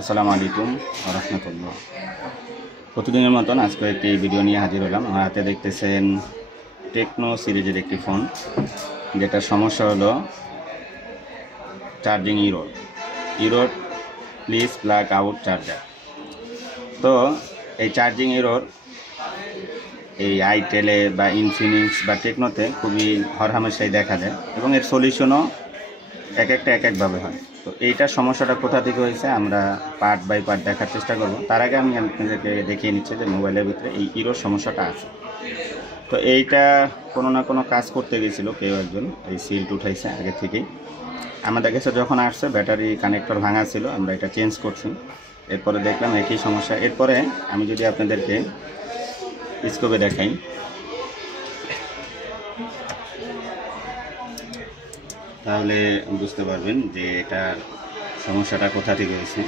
আসসালামু আলাইকুম ওয়া রাহমাতুল্লাহ। প্রতিদিনের মতন আজকে একটি ভিডিও নিয়ে হাজির হলাম। আমার হাতে দেখতেছেন টেকনো সিরিজের একটি ফোন, যেটার সমস্যা হলো charging error please plug out charger. তো এই চার্জিং ইরোর এই আইটেলে বা ইনফিনিক্স বা টেকনোতে খুবই হরহামেশাই দেখা যায় এবং এর সলিউশনও এক একভাবে হয়। তো এইটার সমস্যাটা কোথা থেকে হয়েছে আমরা পার্ট বাই পার্ট দেখার চেষ্টা করব। তার আগে আমি আপনাদেরকে দেখিয়ে নিচ্ছি যে মোবাইলের ভিতরে এই ইরোর সমস্যাটা আছে। তো এইটা কোনো না কোনো কাজ করতে গেছিলো কেউ একজন, এই সিল্ট উঠাইছে আগে থেকেই। আমাদের কাছে যখন আসছে ব্যাটারি কানেক্টর ভাঙা ছিল, আমরা এটা চেঞ্জ করছি। এরপরে দেখলাম একই সমস্যা। এরপরে আমি যদি আপনাদেরকে স্কোপে দেখাই, তাহলে বুঝতে পারবেন যে এটার সমস্যাটা কোথা থেকে হয়েছে।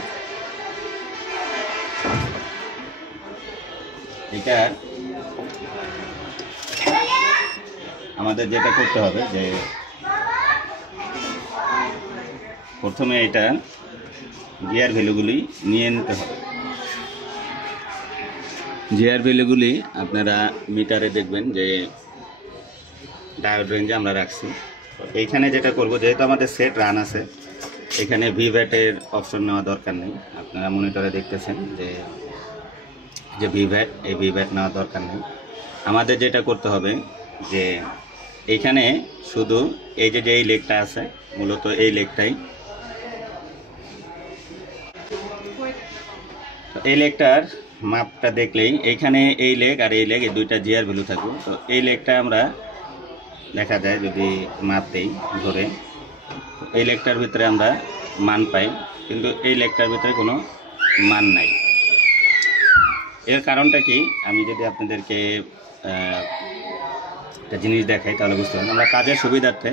এটা আমাদের যেটা করতে হবে যে প্রথমে এটা গিয়ার ভ্যালুগুলি নিয়ে নিতে হবে। গিয়ার ভ্যালুগুলি আপনারা মিটারে দেখবেন যে ডায়োড রেঞ্জে আমরা রাখছি। এইখানে যেটা করব, যেহেতু আমাদের সেট রান আছে, এখানে ভিভ্যাটের অপশন নেওয়া দরকার নেই। আপনারা মনিটরে দেখতেছেন যে ভিভ্যাট, এই ভিভ্যাট নেওয়া দরকার নেই। আমাদের যেটা করতে হবে যে এইখানে শুধু এই যে এই লেগটা আছে, মূলত এই লেগটাই, এই লেগটার মাপটা দেখলেই এইখানে এই লেগ আর এই লেগ, এই দুইটা জিআর ভ্যালু থাকবে। তো এই লেগটা আমরা দেখা যায় যদি মাপ দেই ধরে, এই লেগটার ভিতরে আমরা মান পাই, কিন্তু এই লেগটার ভিতরে কোনো মান নাই। এর কারণটা কি, আমি যদি আপনাদেরকে একটা জিনিস দেখাই তাহলে বুঝতে পারবেন। আমরা কাজের সুবিধার্থে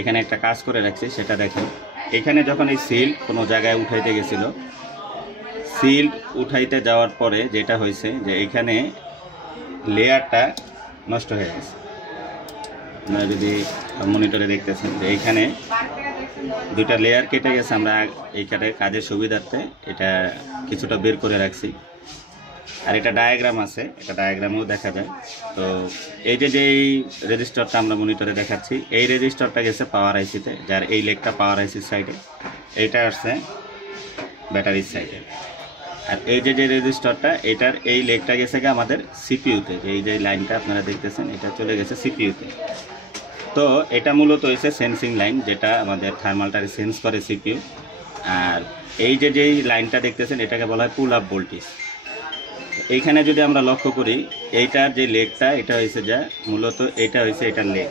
এখানে একটা কাজ করে রাখছি, সেটা দেখেন। এখানে যখন এই সিল কোনো জায়গায় উঠাইতে গেছিলো, সিল উঠাইতে যাওয়ার পরে যেটা হয়েছে যে এখানে লেয়ারটা নষ্ট হয়ে গেছে। আপনারা যদি মনিটরে দেখতেছেন যে এইখানে দুইটা লেয়ার কেটে গেছে। আমরা এইখানে কাজের সুবিধার্থে এটা কিছুটা বের করে রাখছি। আর এটা ডায়াগ্রাম আছে, এটা ডায়াগ্রামেও দেখা যায়। তো এই যেই রেজিস্টারটা আমরা মনিটরে দেখাচ্ছি, এই রেজিস্টারটা গেছে পাওয়ার আইসিতে, যার এই লেগটা পাওয়ার আইসির সাইডে, এইটা আসছে ব্যাটারির সাইডে। আর এই যে রেজিস্টারটা, এটার এই লেগটা গেছে কি আমাদের সিপিইউতে। এই যে লাইনটা আপনারা দেখতেছেন, এটা চলে গেছে সিপিইউতে। তো এটা মূলত হয়েছে সেন্সিং লাইন, যেটা আমাদের থার্মালটারে সেন্স করে সিপিইউ। আর এই যেই লাইনটা দেখতেছেন, এটাকে বলা হয় পুল আপ ভোল্টেজ। এইখানে যদি আমরা লক্ষ্য করি, এইটার যে লেগটা, এটা হয়েছে যা মূলত এটা হয়েছে এটার লেগ।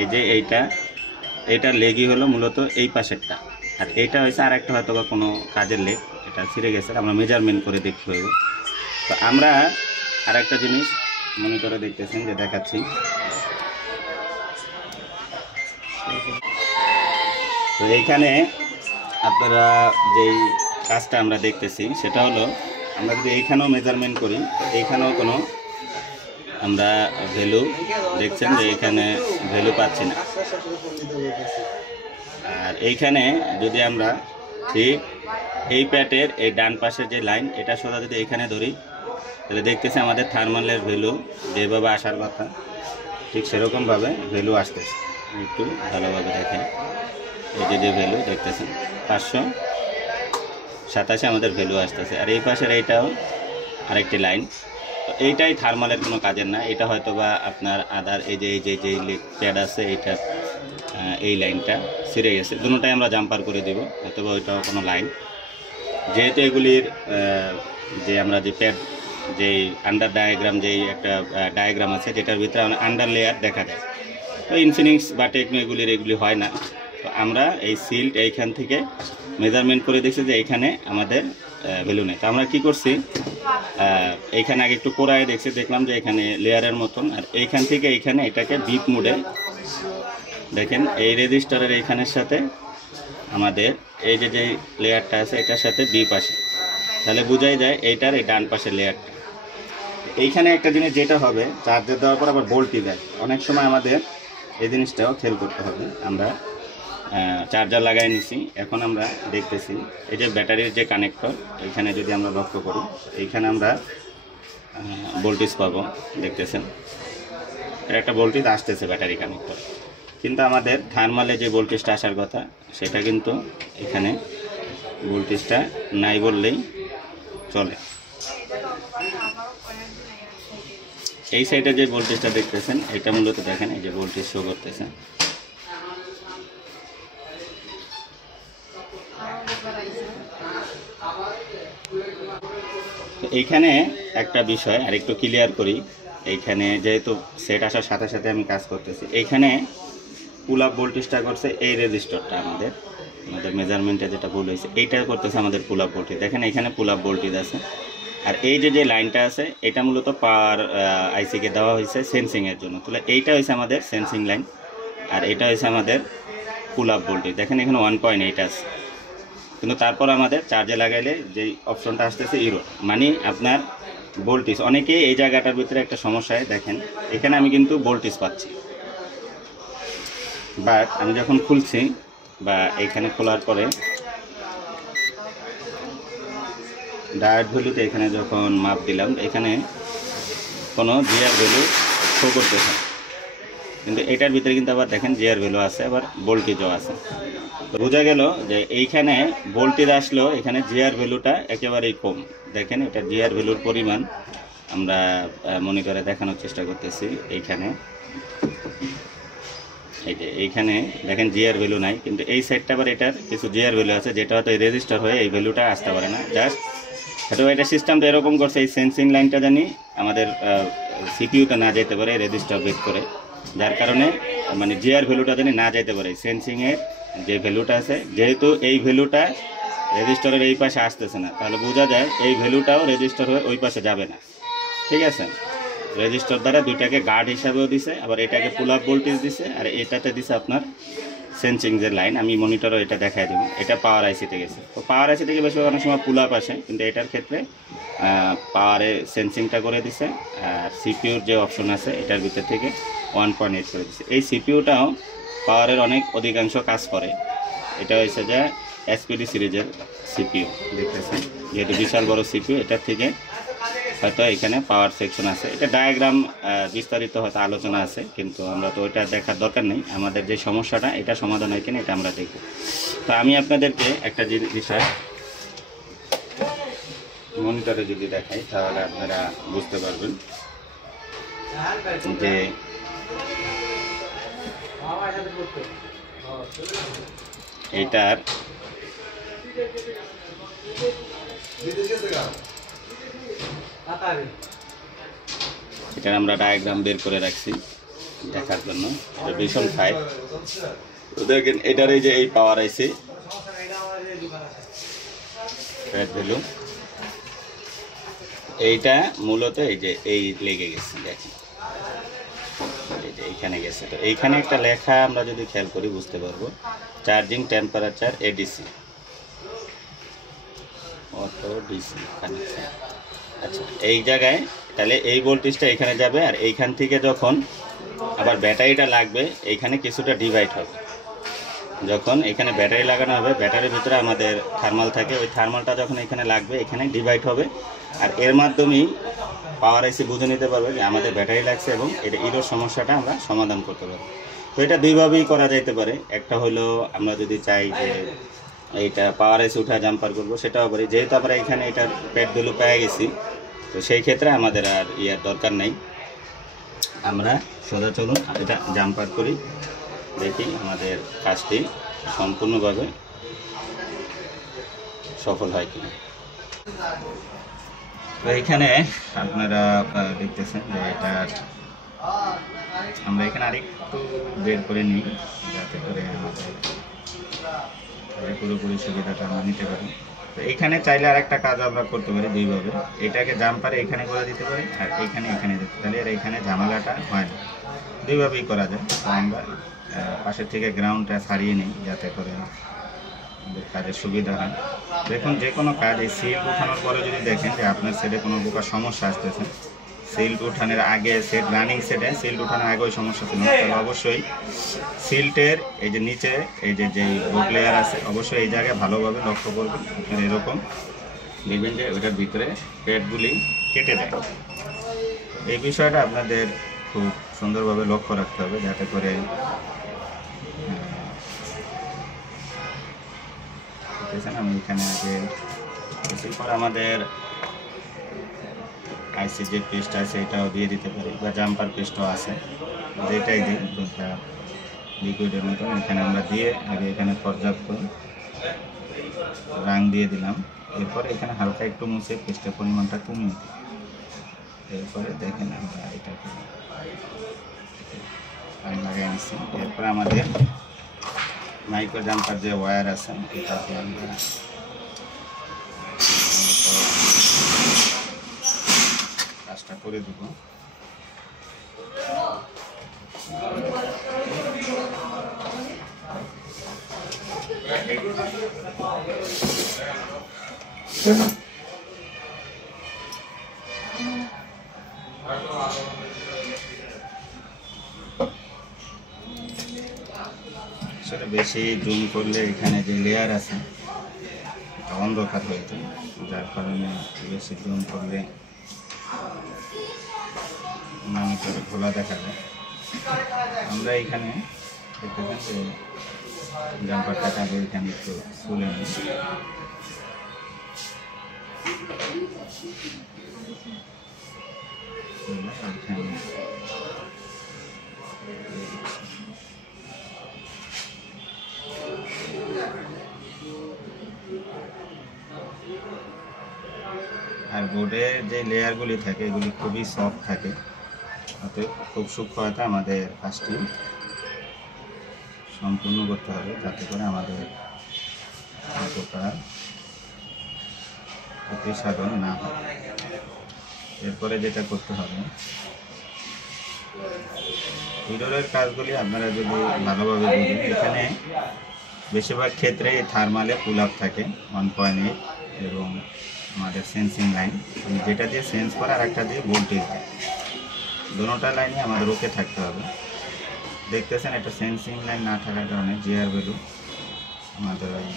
এই যে এইটার লেগই হলো মূলত এই পাশেরটা। আর এইটা হয়েছে আর একটা হয়তো বা কোনো কাজের লেগ, এটা ছিঁড়ে গেছে, আমরা মেজারমেন্ট করে দেখতে হবে। তো আমরা আর একটা জিনিস মনিটরে দেখতেছেন যে দেখাচ্ছি। তো এইখানে আপনারা যেই কাজটা আমরা দেখতেছি সেটা হলো, আমরা যদি এইখানেও মেজারমেন্ট করি, এইখানেও কোনো আমরা ভ্যালু দেখছেন যে এইখানে ভ্যালু পাচ্ছি না। আর এইখানে যদি আমরা ঠিক এই প্যাটের এই ডান পাশের যে লাইন, এটা সোজা যদি এখানে ধরি, তাহলে দেখতেছি আমাদের থার্মালের ভ্যালু যেভাবে আসার কথা ঠিক সেরকমভাবে ভ্যালু আসতেছে। একটু ভালোভাবে দেখেন, এই যে ভ্যালু দেখতেছেন 587 আমাদের ভ্যালু আসতেছে। আর এই পাশের এইটাও আরেকটি লাইন। তো এইটাই থার্মালের কোনো কাজের না। এটা হয়তো বা আপনার আদার এই যে প্যাড আছে, এইটা এই লাইনটা ছিঁড়ে গেছে। দুটোটাই আমরা জাম্পার করে দেব, হয়তো বা ওইটাও কোনো লাইন। যেহেতু এগুলির যে আমরা যে প্যাড, যে আন্ডার ডায়াগ্রাম, যেই একটা ডায়াগ্রাম আছে যেটার ভিতরে আন্ডার লেয়ার দেখা যায়। তো ইনফিনিক্স বা টেকনো এগুলি হয় না। তো আমরা এই সিল্ট এইখান থেকে মেজারমেন্ট করে দেখছি যে এইখানে আমাদের ভ্যালু নেই। তো আমরা কি করছি, এইখানে আগে একটু কোরায় দেখলাম যে এখানে লেয়ারের মতন। আর এইখান থেকে এইখানে এটাকে বিপ মোডে দেখেন, এই রেজিস্টারের এইখানের সাথে আমাদের এই যে লেয়ারটা আছে এটার সাথে বিপ আসে, তাহলে বোঝাই যায় এইটার এই ডান পাশের লেয়ারটা। এইখানে একটা জিনিস যেটা হবে, চার্জার দেওয়ার পর আবার ভোল্টেজ দেয়। অনেক সময় আমাদের এই জিনিসটাও খেয়াল করতে হবে। আমরা চার্জার লাগাই নিছি। এখন আমরা দেখতেছি এই যে ব্যাটারির যে কানেক্টর, এখানে যদি আমরা লক্ষ্য করি, এইখানে আমরা ভোল্টেজ পাবো। দেখতেছেন এর একটা ভোল্টেজ আসতেছে ব্যাটারি কানেক্টর, কিন্তু আমাদের থার্মালে যে ভোল্টেজটা আসার কথা সেটা কিন্তু এখানে ভোল্টেজটা নাই বললেই চলে। এই সাইডে যে ভোল্টেজটা দেখতেছেন এটা মূলত দেখেন এই যে ভোল্টেজ শো করতেছে। তো এইখানে একটা বিষয় আর একটু ক্লিয়ার করি, এইখানে যেহেতু সেট আসার সাথে সাথে আমি কাজ করতেছি, এইখানে পুল আপ ভোল্টেজটা করছে এই রেজিস্টারটা, আমাদের মেজারমেন্টে যেটা ভুল হয়েছে এইটা করতেছে আমাদের পুল আপ ভোল্টেজ। দেখেন এখানে পুল আপ ভোল্টেজ আছে, আর এই যে লাইনটা আছে এটা মূলত পাওয়ার আইসিকে দেওয়া হয়েছে সেন্সিংয়ের জন্য। তাহলে এইটা হয়েছে আমাদের সেন্সিং লাইন, আর এটা হয়েছে আমাদের পুল আপ ভোল্টেজ। দেখেন এখানে 1.8 আছে, কিন্তু তারপর আমাদের চার্জে লাগাইলে যেই অপশনটা আসতেছে ইরো, মানে আপনার ভোল্টেজ। অনেকে এই জায়গাটার ভিতরে একটা সমস্যায় দেখেন, এখানে আমি কিন্তু ভোল্টেজ পাচ্ছি, বাট আমি যখন খুলছি বা এখানে খোলার পরে ডায়োড ভ্যালুতে এখানে যখন মাপ দিলাম এখানে কোনো জিআর ভ্যালু শো করতেছে, কিন্তু এটার ভিতরে কিন্তু আবার দেখেন জিআর ভ্যালু আছে, আবার ভোল্টেজও আছে। তো বোঝা গেল যে এইখানে ভোল্টেজ আসলেও এখানে জিআর ভ্যালুটা একেবারেই কম। দেখেন এটা জিআর ভ্যালুর পরিমাণ আমরা মনিটরে দেখানোর চেষ্টা করতেছি। এইখানে এইখানে দেখেন জিআর ভ্যালু নাই, কিন্তু এই সাইডটা আবার এটার কিছু জিআর ভ্যালু আছে, যেটা হয়তো রেজিস্টার হয়ে এই ভ্যালুটা আসতে পারে না। জাস্ট হয়তো এটা সিস্টেমটা এরকম করছে, এই সেন্সিং লাইনটা জানি আমাদের সিপিইউতে না যেতে পারে রেজিস্টার বের করে, যার কারণে মানে জিআর ভ্যালুটা জানি না যেতে পারে। সেন্সিংয়ের যে ভ্যালুটা আছে, যেহেতু এই ভ্যালুটা রেজিস্টারের এই পাশে আসতেছে না, তাহলে বোঝা যায় এই ভ্যালুটাও রেজিস্টার হয়ে ওই পাশে যাবে না। ঠিক আছে, রেজিস্টার দ্বারা দুইটাকে গার্ড হিসাবেও দিছে, আবার এটাকে পুল আপ ভোল্টেজ দিছে, আর এটাতে দিছে আপনার সেন্সিং যে লাইন। আমি মনিটরও এটা দেখাই দেবো, এটা পাওয়ার আইসিতে গেছে। তো পাওয়ার আইসি থেকে বেশি অনেক সময় পুল আপ আসে, কিন্তু এটার ক্ষেত্রে পাওয়ারে সেন্সিংটা করে দিছে, আর সিপিইউর যে অপশন আছে এটার ভিতর থেকে 1.8 করে দিছে। এই সিপিইউটাও পাওয়ারের অনেক অধিকাংশ কাজ করে। এটা হয়েছে যে এসপিডি সিরিজের সিপিইউ, দেখতেছেন যেহেতু বিশাল বড় সিপিইউ, এটার থেকে হয়তো এখানে পাওয়ার সেকশন আছে। এটা ডায়াগ্রাম বিস্তারিত হয়তো আলোচনা আছে, কিন্তু আমরা তো ওইটা দেখার দরকার নেই। আমাদের যে সমস্যাটা এটা সমাধান হয় কিনা এটা আমরা দেখব। তো আমি আপনাদেরকে একটা বিষয় মনিটরে যদি দেখাই তাহলে আপনারা বুঝতে পারবেন যে এটার আমরা ডায়াগ্রাম বের করে রাখছি দেখার জন্য। এটা ভীষণ 5 দেখেন, এটার এই যে এই পাওয়ার আইসি ভ্যালু, এইটা মূলত এই যে এই লেগে গেছে, দেখেন এই যে এইখানে গেছে। তো এইখানে একটা লেখা আমরা যদি খেয়াল করি বুঝতে পারবো, charging temperature ADC, auto DC connection. আচ্ছা, এই জায়গায় তাহলে এই ভোল্টেজটা এখানে যাবে, আর এইখান থেকে যখন আবার ব্যাটারিটা লাগবে এইখানে কিছুটা ডিভাইড হবে। যখন এখানে ব্যাটারি লাগানো হবে, ব্যাটারির ভিতরে আমাদের থার্মাল থাকে, ওই থার্মালটা যখন এখানে লাগবে এখানে ডিভাইড হবে, আর এর মাধ্যমেই পাওয়ার আইসি বুঝে নিতে পারবে যে আমাদের ব্যাটারি লাগছে, এবং এটা ইরোর সমস্যাটা আমরা সমাধান করতে পারবো। তো এটা দুইভাবেই করা যাইতে পারে। একটা হলো আমরা যদি চাই যে এইটা পাওয়ার আইসি উঠা জাম্পার করবো, সেটাও পারি। যেহেতু আমরা এখানে এটার প্যাড ভ্যালু পেয়ে গেছি, তো সেই ক্ষেত্রে আমাদের আর ইয়ার দরকার নেই। আমরা সোজা চলুন এটা জাম্পার করি, দেখি আমাদের কাজটি সম্পূর্ণভাবে সফল হয় কিনা। তো এইখানে আপনারা দেখতেছেন যে এটা আমরা এখানে আরেকটু বের করে নিই, যাতে করে আমাদের পুরোপুরি সুবিধাটা আমরা নিতে পারি। তো এইখানে চাইলে আর একটা কাজ আমরা করতে পারি দুইভাবে, এটাকে জাম্পারে এখানে করে দিতে পারি, আর এখানে দিতে, তাহলে আর এখানে ঝামেলাটা হয় না। দুইভাবেই করা যায়। তো আমরা পাশের থেকে গ্রাউন্ডটা ছাড়িয়ে নিই, যাতে করে আমাদের কাজের সুবিধা হয়। দেখুন যে কোনো কাজ এই সিল উঠানোর পরে যদি দেখেন যে আপনার সেটে কোনো প্রকার সমস্যা আসতেছে, সিল্ট উঠানোর আগে সেট রানিং সেটে সিল্ট উঠানোর আগে ওই সমস্যা ছিল, তাহলে অবশ্যই সিল্টের এই যে নিচে এই যে বুট লেয়ার আছে অবশ্যই এই জায়গায় ভালোভাবে লক্ষ্য করবেন। আপনার এরকম দেখবেন যে ওইটার ভিতরে প্যাডগুলি কেটে যায়। এই বিষয়টা আপনাদের খুব সুন্দরভাবে লক্ষ্য রাখতে হবে, যাতে করে আমি এখানে আগে এরপর আমাদের আইসি যে পেস্ট আছে এটাও দিয়ে দিতে পারি, বা জাম্পার পেস্টও আছে, যেটাই দিই দুধটা লিকুইডের মতো এখানে আমরা দিয়ে আগে এখানে পর্যাপ্ত রাং দিয়ে দিলাম। এরপরে এখানে হালকা একটু মুছে পেস্টের পরিমাণটা কমিয়ে দিই। এরপরে দেখেন আমরা এটাকে লাগিয়ে নিচ্ছি। এরপরে আমাদের মাইক্রো জাম্পার যে ওয়্যার আছে এটাকে আমরা কাজটা করে দেবো। সেটা বেশি জুম করলে এখানে যে লেয়ার আছে এটা অন্ধকার হয়ে যায়, যার কারণে বেশি জুম করলে মনিটরে খোলা দেখা যায়। আমরা এখানে দেখতেছেন যে জাম্পারটাকে আগে এখানে একটু খুলে নিচ্ছি। আর বোর্ডের যে লেয়ারগুলি থাকে এগুলি খুবই সফট থাকে, অতএব খুব সূক্ষ্মতা আমাদের কাজটি সম্পূর্ণ করতে হবে, যাতে করে আমাদের উপকার ক্ষতি সাধন না হয়। এরপরে যেটা করতে হবে, ভিডিওর কাজগুলি আপনারা যদি ভালোভাবে বুঝেন, এখানে বেশিরভাগ ক্ষেত্রে থার্মালে পুল আপ থাকে 1.8 এবং আমাদের সেন্সিং লাইন যেটা দিয়ে সেন্স করা আর একটা দিয়ে ভোল্টেজ দেয়, দুটোটা লাইনে আমাদের ওকে থাকতে হবে। দেখতেছেন এটা সেন্সিং লাইন না থাকার কারণে জিআর ভ্যালু আমাদের ওই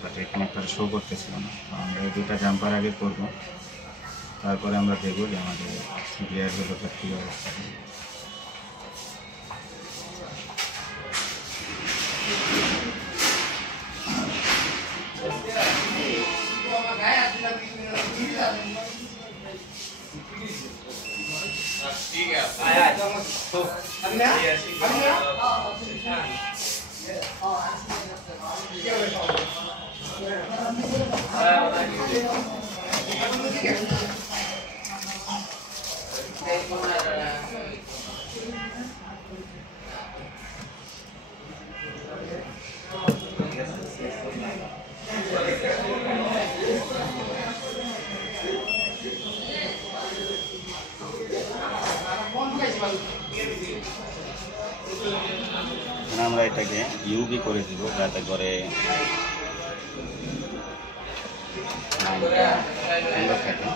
ব্যাটারি কানেক্টর শো করতেছিল না। আমরা এই দুটা জাম্পার আগে করব, তারপরে আমরা দেখব যে আমাদের জিআর ভ্যালুটা কী অবস্থা। আমরা এটাকে ইউবি করে দিব, যাতে করে সুন্দর থাকে।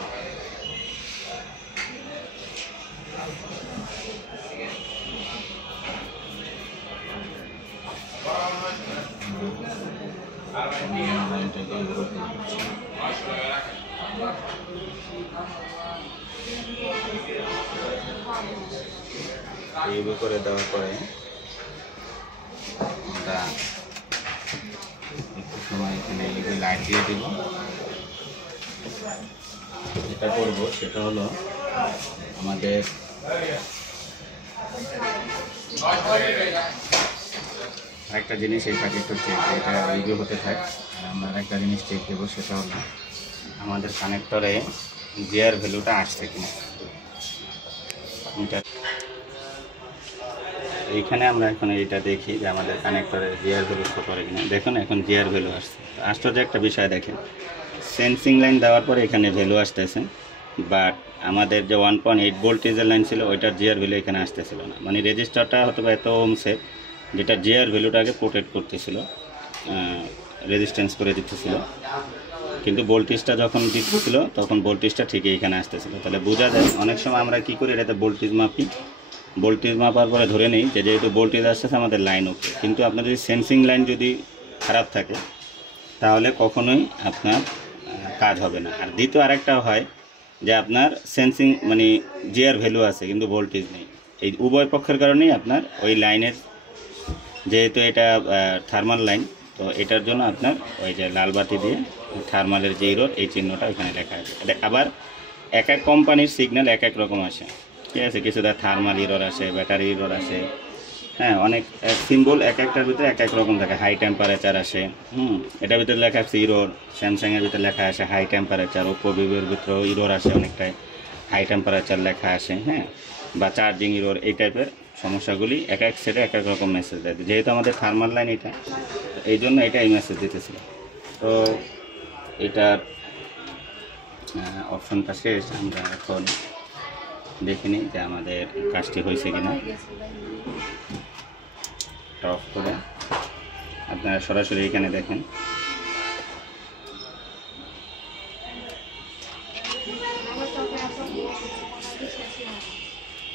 ইউবি করে দেওয়ার পরে আমরা একটু সময় এখানে ইউবি লাইট দিয়ে দিব। যেটা করব সেটা হলো আমাদের আরেকটা জিনিস এই পাখি একটু চেক, এটা ইউবি হতে থাকে। আমরা আরেকটা জিনিস চেক দেবো, সেটা হলো আমাদের কানেক্টরে জিআর ভ্যালুটা আসছে কিনা। এইখানে আমরা এখন এটা দেখি যে আমাদের কানেক্টরে জিআর ভ্যালু শো করে কিনা। দেখুন এখন জিআর ভ্যালু আসছে। আশ্চর্য একটা বিষয় দেখেন, সেন্সিং লাইন দেওয়ার পরে এখানে ভ্যালু আসতেছে, বাট আমাদের যে 1.8 ভোল্টেজের লাইন ছিল ওইটার জিআর ভ্যালু এখানে আসতেছিল না। মানে রেজিস্টারটা হয়তো এত ওমসে যেটা জিআর ভ্যালুটাকে প্রোটেক্ট করতেছিল, রেজিস্ট্যান্স করে দিতেছিল। কিন্তু ভোল্টেজটা যখন দিচ্ছিল তখন ভোল্টেজটা ঠিকই এখানে আসতেছিল। তাহলে বোঝা যায় অনেক সময় আমরা কি করি, এটাতে ভোল্টেজ মাপি, ভোল্টেজ মাপার পরে ধরে নিই যে যেহেতু ভোল্টেজ আসতেছে আমাদের লাইন ওকে। কিন্তু আপনার যদি সেন্সিং লাইন যদি খারাপ থাকে তাহলে কখনোই আপনার কাজ হবে না। আর দ্বিতীয় আরেকটা হয় যে আপনার সেন্সিং মানে জিআর ভ্যালু আছে কিন্তু ভোল্টেজ নেই, এই উভয় পক্ষের কারণেই আপনার ওই লাইনের, যেহেতু এটা থার্মাল লাইন, তো এটার জন্য আপনার ওই যে লাল বাতি দিয়ে থার্মালের যে ইরোর এই চিহ্নটা ওখানে লেখা আছে। এটা আবার এক এক কোম্পানির সিগন্যাল এক এক রকম আসে, ঠিক আছে, কিছুটা থার্মাল ইরোর আসে, ব্যাটারি ইরোর আসে, হ্যাঁ, অনেক সিম্বল এক একটার ভিতরে এক এক রকম থাকে। হাই টেম্পারেচার আসে, এটার ভিতরে লেখা আছে ইরোর, স্যামসাংয়ের ভিতরে লেখা আসে হাই টেম্পারেচার, ওপো ভিভোর ভিতরেও ইরোর আসে অনেকটাই হাই টেম্পারেচার লেখা আসে, হ্যাঁ, বা চার্জিং ইরোর, এই টাইপের সমস্যাগুলি এক এক সেটে এক এক রকম মেসেজ দেয়। যেহেতু আমাদের থার্মাল লাইন এটা, এই জন্য এটা এই মেসেজ দিতেছিল। তো এটার অপশনটা শেষ, আমরা এখন দেখে নিই যে আমাদের কাজটি হয়েছে কিনা। অফ করে আপনারা সরাসরি এখানে দেখেন।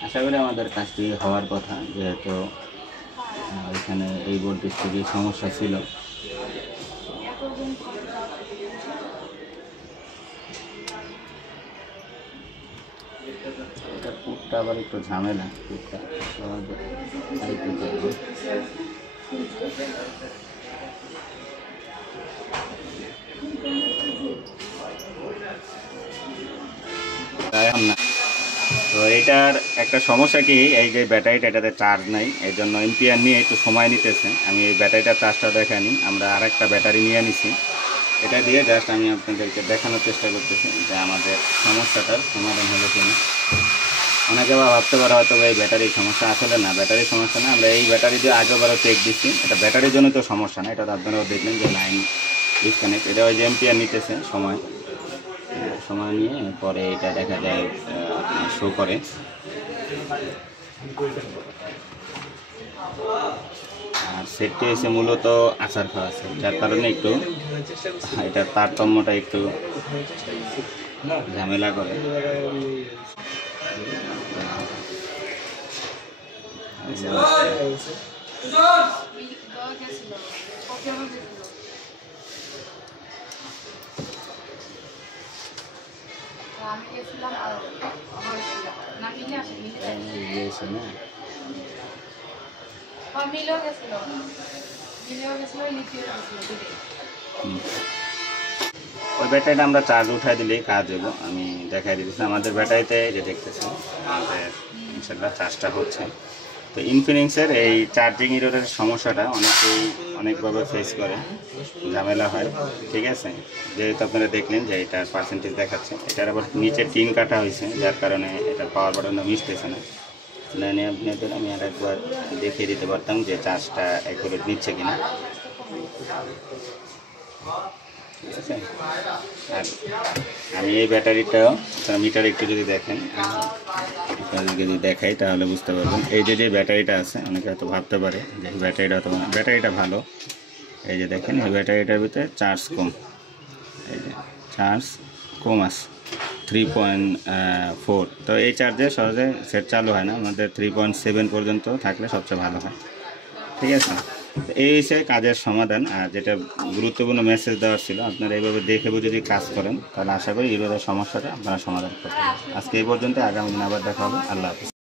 আশা করি আমাদের কাজটি হওয়ার কথা, যেহেতু এখানে এই বোর্ডটির খুবই সমস্যা ছিল। এটা পুটটা আবার একটু ঝামেলা, পুটটা না। তো এটার একটা সমস্যা কি, এই যে ব্যাটারিটা এটাতে চার্জ নাই, এই জন্য এম্পিয়ার নিয়ে একটু সময় নিতেছে। আমি এই ব্যাটারিটার চার্জটা দেখাইনি, আমরা আর একটা ব্যাটারি নিয়ে নিছি, এটা দিয়ে জাস্ট আমি আপনাদেরকে দেখানোর চেষ্টা করতেছি যে আমাদের সমস্যাটার সমাধান হলো কিনা। অনেকে বা ভাবতে পারে হয়তো এই ব্যাটারির সমস্যা, আসলে না, ব্যাটারির সমস্যা না। আমরা এই ব্যাটারি দিয়ে আগেবারও চেক দিচ্ছি, এটা ব্যাটারির জন্য তো সমস্যা না, এটা তো আপনারাও দেখলেন যে লাইন ডিসকানেক্ট, এটা ওই যে এম্পিয়ার নিতেছে সময় নিয়ে পরে এটা দেখা যায় শো করে। আর সেটটি এসে মূলত আচার খাওয়া আছে, যার কারণে একটু এটার তারতম্যটা একটু ঝামেলা করে। ওই ব্যাটারিটা আমরা চার্জ উঠাই দিলেই কাজ হলো। আমি দেখাই দিচ্ছি আমাদের ব্যাটারিতে, যে দেখতেছি আমাদের ইনশাল্লাহ চার্জটা হচ্ছে। তো ইনফিনিক্সের এই চার্জিং ইরোরের সমস্যাটা অনেকেই অনেকভাবে ফেস করে, ঝামেলা হয়, ঠিক আছে। যেহেতু আপনারা দেখলেন যে এটার পার্সেন্টেজ দেখাচ্ছে, এটার আবার নিচে টিন কাটা হয়েছে, যার কারণে এটা পাওয়ার বাটনটা মিশতেছে না। আপনাদের আমি আর একবার দেখিয়ে দিতে পারতাম যে চার্জটা অ্যাকুরেট নিচ্ছে কিনা, ঠিক আছে। আর আমি এই ব্যাটারিটাও আপনারা মিটার একটু যদি দেখেন, আপনাদেরকে যদি দেখাই তাহলে বুঝতে পারবেন। এই যে ব্যাটারিটা আছে, অনেকে হয়তো ভাবতে পারে যে ব্যাটারিটা ভালো, এই যে দেখেন এই ব্যাটারিটার ভিতরে চার্জ কম, এই যে চার্জ কম আছে 3.4। তো এই চার্জে সহজে সেট চালু হয় না, আমাদের 3.7 পর্যন্ত থাকলে সবচেয়ে ভালো হয়, ঠিক আছে। এই হিসেবে কাজের সমাধান। আর যেটা গুরুত্বপূর্ণ মেসেজ দেওয়ার ছিল, আপনারা এইভাবে দেখে বুঝে যদি কাজ করেন তাহলে আশা করি ইরোরের সমস্যাটা আপনারা সমাধান করতে পারবেন। আজকে এই পর্যন্ত, আগামী দিন আবার দেখা হবে। আল্লাহ হাফেজ।